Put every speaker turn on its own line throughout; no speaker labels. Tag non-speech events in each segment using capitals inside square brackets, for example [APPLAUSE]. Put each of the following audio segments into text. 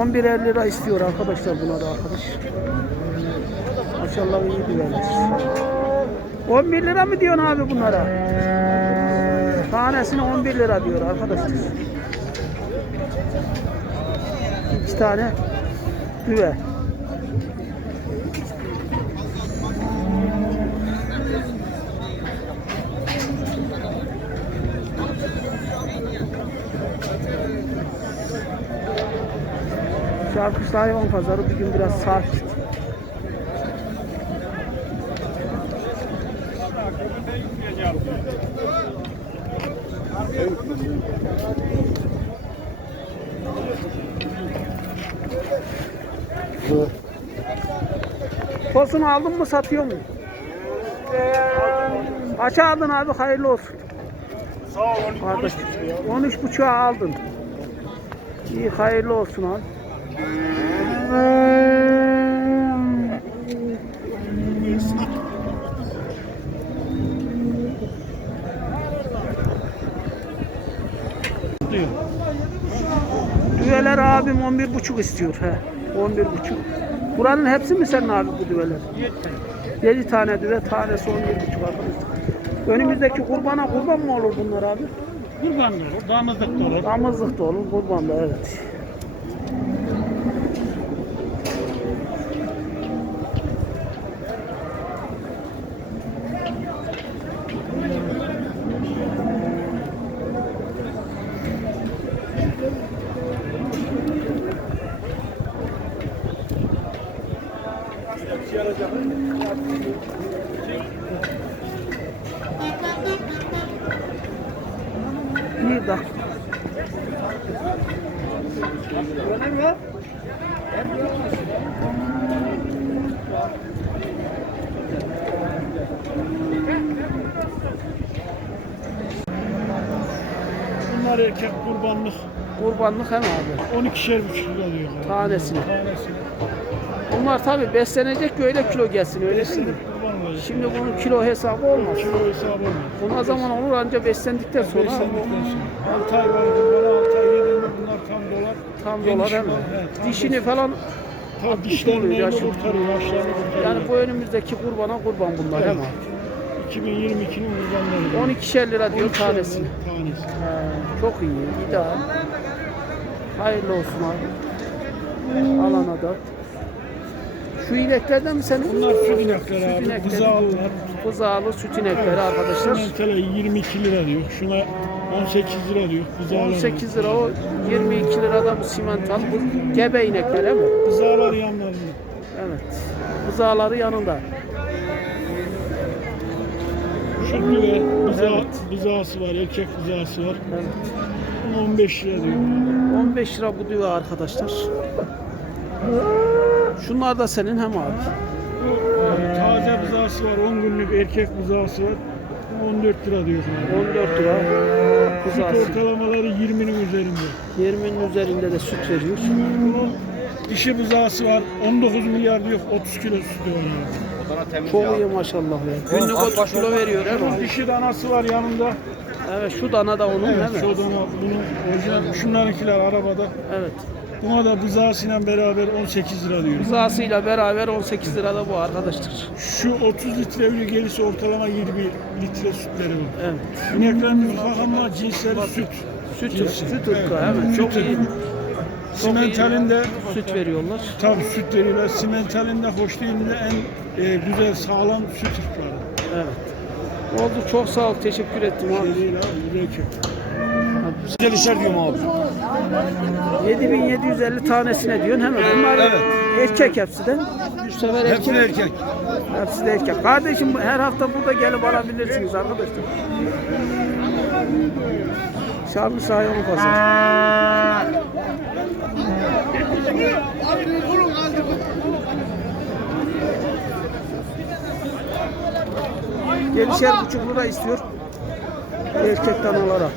11 lira istiyor arkadaşlar buna da arkadaş. Maşallah iyi düveler. 11 lira mı diyorsun abi bunlara? Tanesine 11 lira diyor arkadaşlar. İki tane düve. Şarkışlı hayvan pazarı bugün biraz sakin. Posunu aldın mı satıyor mu? Kaça aldın abi hayırlı olsun.
Sağ ol.
Kardeş 13 buçuğa aldın. İyi hayırlı olsun abi.
Diyor.
Düveler abim 11 buçuk istiyor he. 11 buçuk. Buranın hepsi mi senin abi bu düveler? 7 tane düve tanesi 11 buçuk arkadaşlar. Önümüzdeki kurbana kurban mı olur bunlar abi?
Kurban da olur, damızlık da olur.
Damızlık da olur, kurban da evet. Dakika.
Bunlar erkek kurbanlık.
Kurbanlık hem abi.
12'şer buçuk lira diyorlar.
Tanesini.
Tanesi.
Bunlar tabi beslenecek ki öyle kilo gelsin öyle
Beslenip olacak.
Şimdi bunun kilo hesabı olmaz.
Kilo hesabı olmaz.
Buna zaman olur anca beslendikten sonra
Beslendikten sonra. 6 ay var bunlara 6 ay yediğinde bunlar tam dolar.
tam dolar hem
var, he, tam
Dişini
beslen-
falan
Tam dişlerini
oluyor,
elini
yaşı.
kurtarıyor, yaşlarını kurtarıyor.
yani bu önümüzdeki kurbana kurban bunlar hem abi.
2022'nin kurbanları.
12'şer lira diyor
12'şer
tanesini.
Tanesi.
He, çok iyi, ideal. Hayırlı olsun abi. Alana da. Şu ineklerden mi senin?
Bunlar süt inekleri
Süt
abi.
inekleri.
Buzağlılar.
Buzağlı süt inekleri arkadaşlar.
Simentele 22 lira diyor. Şuna 18 lira diyor. Buzağlar.
18 lira o 22 lirada bu simental bu gebe inekler değil mi?
Buzağlar yanlarında.
Evet. Buzağları yanında.
Şu düve buzağı,
Evet.
buzağısı var, erkek buzağısı var.
Evet.
Buna 15 lira diyor.
15 lira bu düve arkadaşlar. Şunlar da senin hem abi.
Taze buzağısı var, 10 günlük erkek buzağısı var. Buna 14 lira diyor.
14 lira
Süt ortalamaları 20'nin üzerinde.
20'nin üzerinde de süt veriyor.
Bunun dişi buzağısı var, 19 milyar diyor, 30 kilo sütü var. yani.
Çok iyi maşallah ya. Günlük 30 kilo veriyor değil mi?
Dişi danası var yanında.
Evet şu dana da onun
Evet,
değil
şu
mi?
dana, bunun orijinal, şunlarınkiler arabada.
Evet.
Buna da buzağısıyla beraber 18 lira diyoruz.
Buzağısıyla beraber 18 lirada bu arkadaşlar.
Şu 30 litre bile gelirse ortalama 20 litre sütleri var.
Evet.
İneklerimiz ufak ama cinsleri süt.
Süt,
Cinsi.
süt evet.
Süt
iyi.
ırkı.
Çok iyi
Simentalinde
süt veriyorlar.
tabii süt veriyorlar. Simentalinde hoş değilinde en e, güzel sağlam süt ırkları.
Evet. Oldu çok sağ ol. Teşekkür ettim
Şey
abi.
değil abi, bir erkek.
Güzel işler diyorum abi.
7750 tanesine diyorsun hemen. Bunlar
Evet.
erkek hepsi de. Bu sefer erkek.
Hepsi erkek.
Hepsi de erkek. Kardeşim her hafta burada gelip alabilirsiniz arkadaşlar. Şarkı Sayonu Pazar. Gelişer buçuk lira istiyor. Erkek danalara.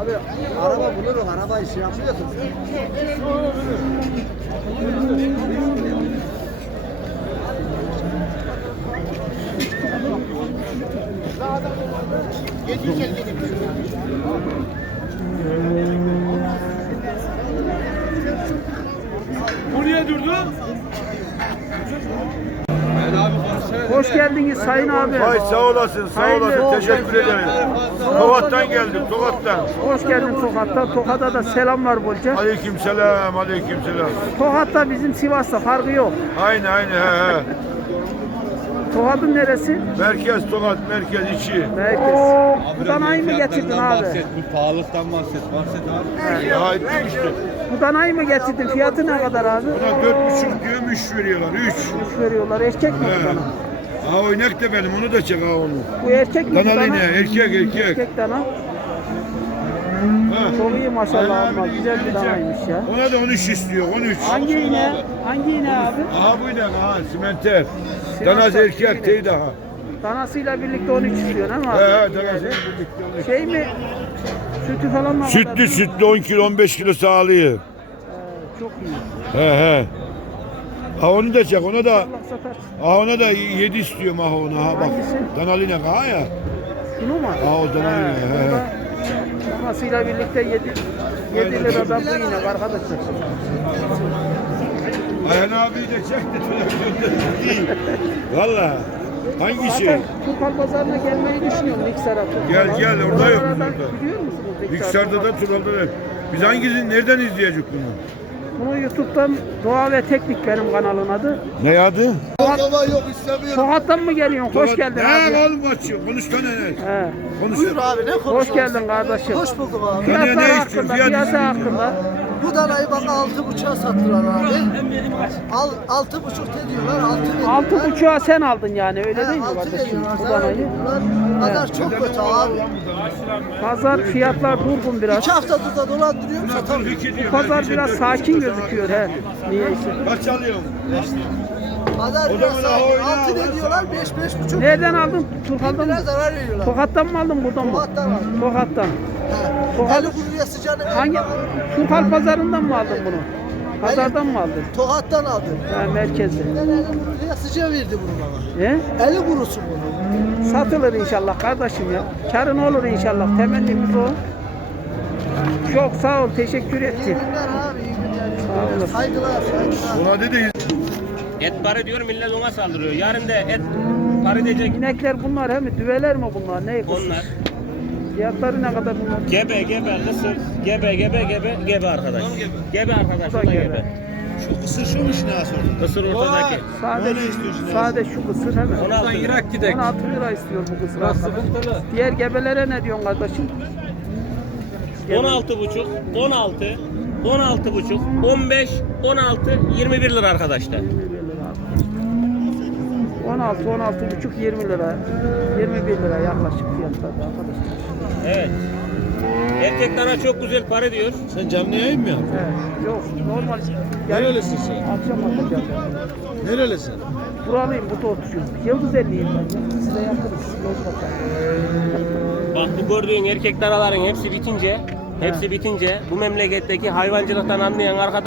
Abi araba buluruz. Araba işi yapmıyorsun.
Buraya durdu.
Hoş geldiniz Sayın abi.
Ay sağ olasın, sağ
Hayırlı
olasın.
olsun.
Teşekkür ederim. Tokat'tan geldim, Tokat'tan.
Hoş geldin Tokat'ta. Tokat'ta da selamlar bolca.
Aleyküm selam, aleyküm selam.
Tokat'ta bizim Sivas'ta farkı yok.
Aynı aynı he he.
Tokat'ın neresi?
Merkez Tokat, merkez içi.
Merkez. Bu danayı mı getirdin abi?
Bu pahalılıktan bahset. Bahset abi.
Ya ettim işte.
Bu danayı mı getirdin? Fiyatı ne kadar abi?
Buna dört buçuk diyorum, üç veriyorlar, üç.
Üç veriyorlar. Erkek mi bu
He.
dana?
Ha oynak da benim, onu da çek ha onu.
Bu erkek mi dana?
ne? Erkek, erkek.
Erkek dana.
Ha.
Çok iyi maşallah ama
abi,
güzel bir danaymış ya.
Ona da 13 istiyor, 13.
Hangi iğne? Hangi iğne abi?
Aha bu ne? Aha simenter. Danaz erkek,
iğne.
teyit aha.
Danasıyla birlikte 13 istiyor değil mi
He
abi?
he, danaz birlikte 13.
Şey mi? Sütü falan mı?
Sütlü sütlü 10 kilo 15 kilo sağlıyor.
Çok iyi.
He he. Ha onu da çek ona da
Allah
ha ona da 7 istiyorum ha ona ha bak.
Hangisi?
Danalina ha ya.
Şunu mu?
Ha o danalina he he.
Danasıyla birlikte 7 7 liradan bu iğne arkadaşlar.
Ayhan abi de çek de televizyonda değil. Valla. Hangisi?
Zaten Turkal Pazarı'na gelmeyi düşünüyorum Niksar'a.
Gel, gel, orada yok,
Oralardan
burada.
Biliyor musunuz
Bilgisayarda da Tural'da da. Biz hangisini nereden izleyecek bunu?
Bunu YouTube'dan Doğa ve Teknik benim kanalın adı.
Ne adı?
Baba yok istemiyorum.
Sokaktan mı geliyorsun? Hoş geldin
Ne
abi.
oğlum açıyor? Konuşsana ne?
He.
Konuş.
Buyur abi ne
Hoş
konuşuyorsun?
geldin kardeşim.
Hoş bulduk abi.
Fiyatlar
Ne- ne istiyorsun?
hakkında,
Fiyat
piyasa
istiyorsun.
hakkında.
Bu danayı bak altı buçuğa sattılar abi. Al, altı buçuk ne diyorlar? Altı veriyorlar.
Altı buçuğa sen aldın yani öyle
He,
değil mi
altı
kardeşim?
veriyorlar.
Bu danayı.
Pazar çok kötü abi.
Pazar fiyatlar durgun biraz.
İki haftadır da dolandırıyorum satamıyorum.
Bu pazar biraz sakin gözüküyor he. Niyeyse.
Kaç alıyorsun?
Pazar biraz sakin. Altı ne diyorlar? Beş, beş buçuk.
Nereden aldın? Turhal'dan
Biraz
mı?
zarar veriyorlar.
Tokat'tan mı aldın buradan mı?
Tokat'tan aldım.
Tokat'tan. Tokat-
Eli kuruya sıcağını
Hangi? Turhal pazarından mı aldın bunu? Pazardan mı aldın?
Tokat'tan aldım.
Ha, merkezde.
Ben eli kuruya sıcağı verdi bunu bana.
He?
Eli kurusu bunu.
Satılır inşallah kardeşim ya. Karın olur inşallah. Temennimiz o. Çok sağ ol. Teşekkür ettim.
günler abi, iyi
Sağ
günler.
olasın.
Saygılar, saygılar.
Ona dedi
Et para diyor millet ona saldırıyor. Yarın da et para diyecek
İnekler bunlar he mi? Düveler mi bunlar? Ne
onlar.
Fiyatları ne kadar bunlar?
Gebe gebe kısır. Gebe gebe gebe gebe arkadaş. Gebe arkadaş.
Bu da gebe.
gebe.
Şu kısır şunun işine sorun.
Kısır ortadaki.
Sade, sade şu kısır hemen.
16 lira.
16 lira istiyor bu kısır arkadaş. Diğer gebelere ne diyorsun kardeşim?
16 buçuk, 16, 16 buçuk, 15, 16, 21 lira arkadaşlar.
16, 16 buçuk 20 lira. 21 lira yaklaşık fiyatlar arkadaşlar.
Evet. Erkek dana çok güzel para diyor.
sen canlı yayın mı yaptın?
Evet, yok normal.
Nerelisin sen?
Akşam atacağım.
Nerelisin?
Buralıyım, bu da oturuyor. Yıldız 50'yim ben. Size yakınız. Yozgat'a.
Bak bu gördüğün erkek danaların hepsi bitince, hepsi bitince bu memleketteki hayvancılıktan anlayan arkadaş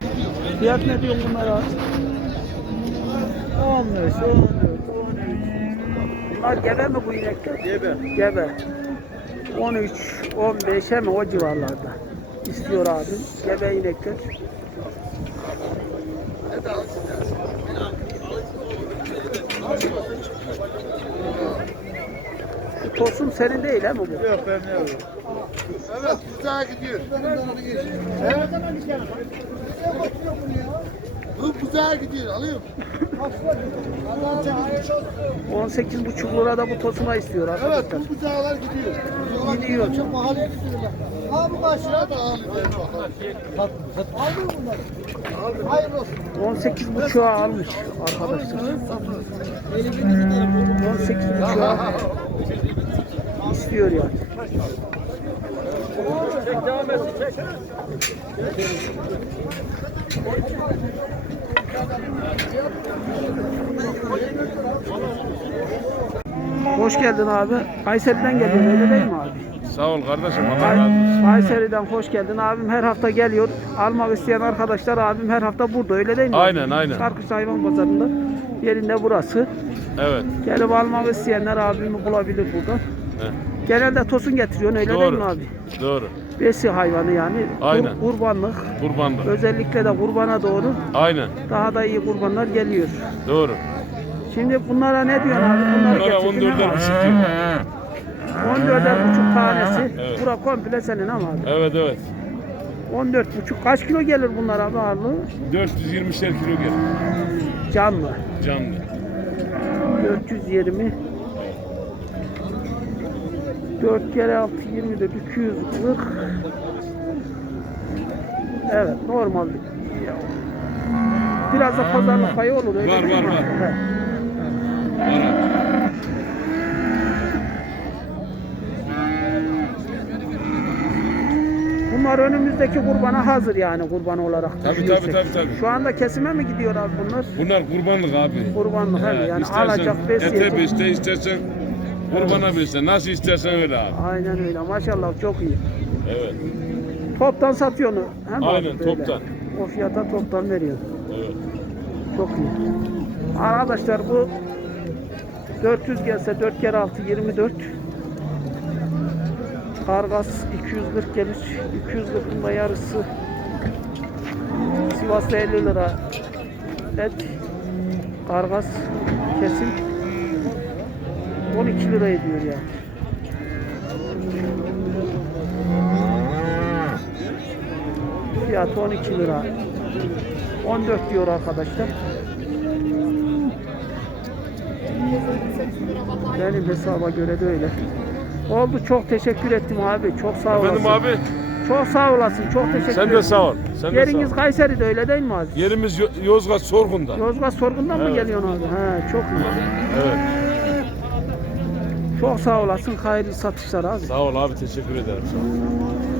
Fiyat ne diyorsun bunlara? 15, 14, 13. Bunlar gebe mi bu inekler? Gebe. Gebe. 13, 15 hemen o civarlarda. İstiyor abim. Gebe inekler. Bu tosun senin değil he mi bu?
Yok ben ne. Evet güzel gidiyor. Bu güzel gidiyor alıyorum.
18 buçuk lira da bu tosuna istiyor arkadaşlar.
bu buzağlar gidiyor.
Gidiyor.
Çok pahalı gidiyorlar. Abi bu kaç lira? Aldın mı bunları? Hayırlı olsun.
18 buçuğa almış arkadaşlar. 18 buçuğa [LAUGHS] istiyor yani. Hoş geldin abi. Kayseri'den geliyor öyle değil mi abi?
Sağ ol kardeşim. Allah
Kay-
razı olsun.
Kayseri'den hoş geldin. Abim her hafta geliyor. Almak isteyen arkadaşlar abim her hafta burada öyle değil mi?
Aynen, aynen.
Sarkış Hayvan Pazarı'nda yerinde burası.
Evet.
Gelip almak isteyenler abimi bulabilir burada.
Heh.
Genelde tosun getiriyorsun öyle değil mi
Doğru.
abi?
Doğru.
Besi hayvanı yani. Kur-
Aynen.
kurbanlık.
Kurbanlık.
Özellikle de kurbana doğru
Aynen.
daha da iyi kurbanlar geliyor.
Doğru.
Şimdi bunlara ne diyorsun abi? Bunları
Bunlara
getirdin
14'er
ama
buçuk diyor.
14'er buçuk tanesi.
Evet.
Bura komple senin ama abi.
Evet evet.
14 buçuk. Kaç kilo gelir bunlar abi ağırlığı?
420'şer kilo gelir.
Canlı.
Canlı.
420 4 kere 6 24 240 Evet normal Ya. Biraz da pazarlık payı olur öyle
Var, var, var.
Bunlar önümüzdeki kurbana hazır yani kurban olarak
Tabii,
düşünürsek.
tabii, tabii, tabii.
Şu anda kesime mi gidiyor abi bunlar?
Bunlar kurbanlık abi.
Kurbanlık he, yani alacak
ete
besleyecek.
besle istersen kurbana besle. Nasıl istersen öyle abi.
Aynen öyle maşallah çok iyi.
Evet.
Toptan satıyor onu. Hem
Aynen,
böyle?
toptan.
O fiyata toptan veriyor.
Evet.
Çok iyi. Arkadaşlar bu 400 gelse 4 kere 6 24. Kargas 240 gelir. 240'ın da yarısı. Sivas'ta 50 lira. Et. Kargas kesim. 12 lira ediyor yani. Fiyatı 12 lira. 14 diyor arkadaşlar. Benim hesaba göre de öyle. Oldu çok teşekkür ettim abi. Çok sağ olasın.
Efendim abi
Çok sağ olasın. Çok teşekkür
sen
ederim.
de sağ ol. Sen de sağ
Yeriniz
ol.
Kayseri'de öyle değil mi abi?
Yerimiz Yo- Yozgat Sorgun'da.
Yozgat Sorgun'dan mı
Evet.
geliyorsun abi? He, çok iyi.
Evet.
Çok sağ olasın. Hayırlı satışlar abi.
Sağ ol abi teşekkür ederim. Sağ ol.